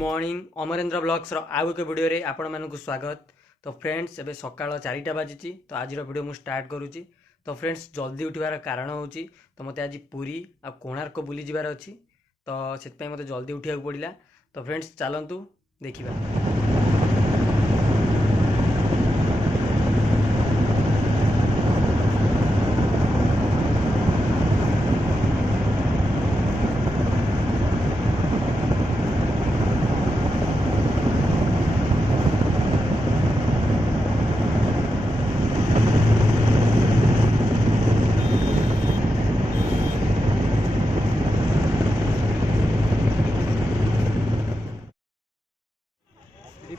Morning Amarendra blogs आउ एक video रे आपण मानक स्वागत। तो फ्रेंड्स एबे सकाळ 4टा बाजिची तो आज वीडियो मु स्टार्ट करूची। तो फ्रेंड्स जल्दी उठिबार कारण होची तो मते आज पुरी आ कोणार्क बुली जिबार अछि तो सेत पय मते जल्दी उठिया पड़िला। तो फ्रेंड्स चलंतु देखिबा।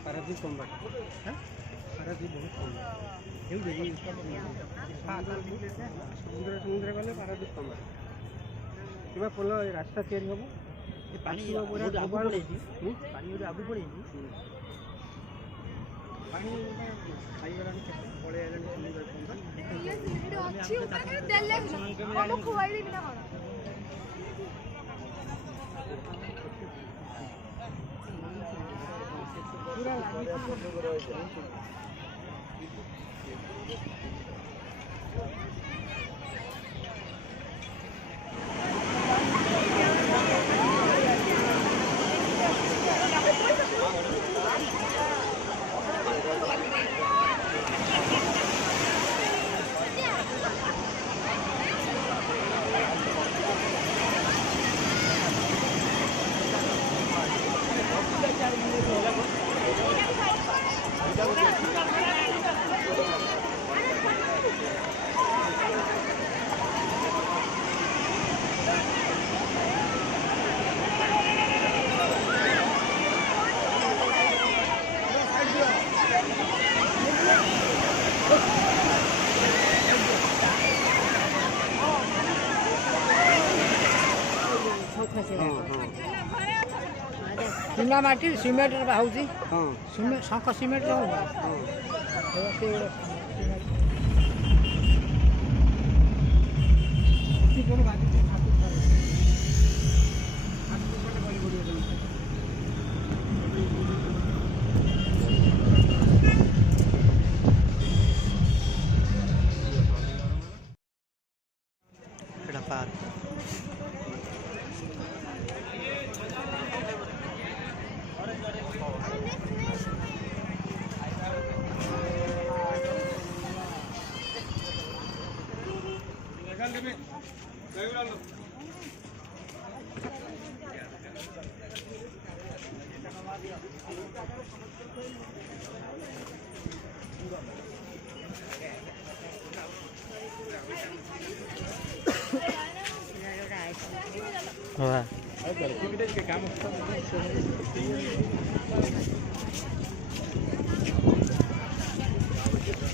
पारादीप कम बाट पारादीप बहुत कम समुद्र समुद्र गले पारादीप कम बाट कि पोल रास्ता तैयारी हम पानी आगू पड़े पानी खाईगला पड़े चूना माटी सीमेंट बाहूची शंख सीमेंट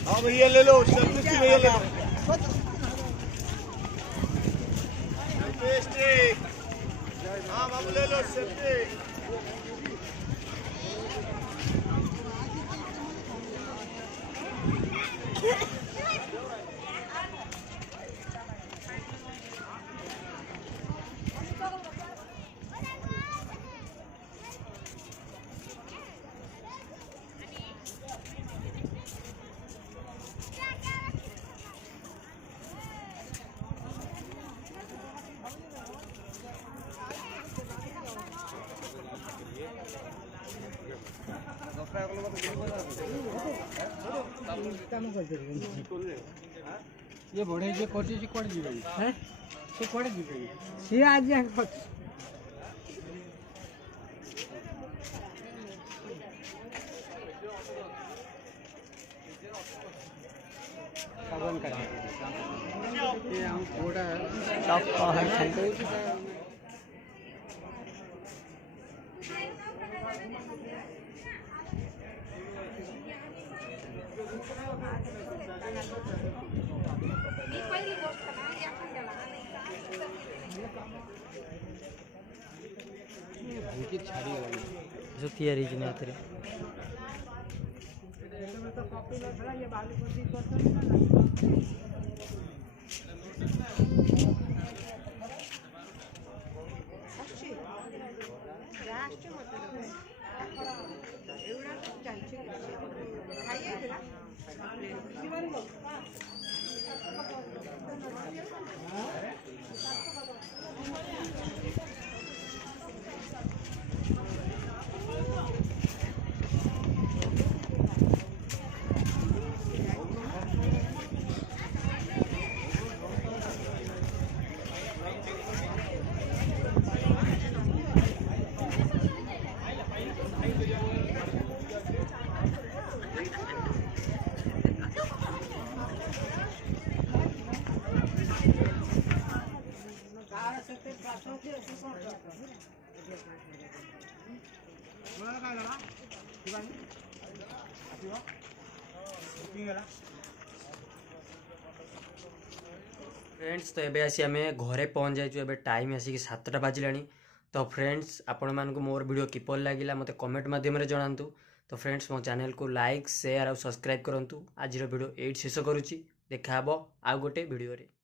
हाँ भैया ले लो भैया ले लो हाँ बाबू ले लो ये बढ़े जे कोची से कोड जीवे हैं से कोड जीवे से आज सावन का ये हम थोड़ा सब है जो तैयारी जी ने तेरे फ्रेंड्स तो एबे आसी आमे घरे पहुँच जाइछु। एबे टाइम आसिक 7टा बाजिलानी। तो फ्रेंड्स आपण मानकु मोर वीडियो किपर लागिला मते कमेंट माध्यम रे जणांतु। तो फ्रेंड्स मो चैनल को लाइक शेयर और सब्सक्राइब करंतु। आज वीडियो एट शेष करूची। देखा हबो आ गोटे वीडियो रे।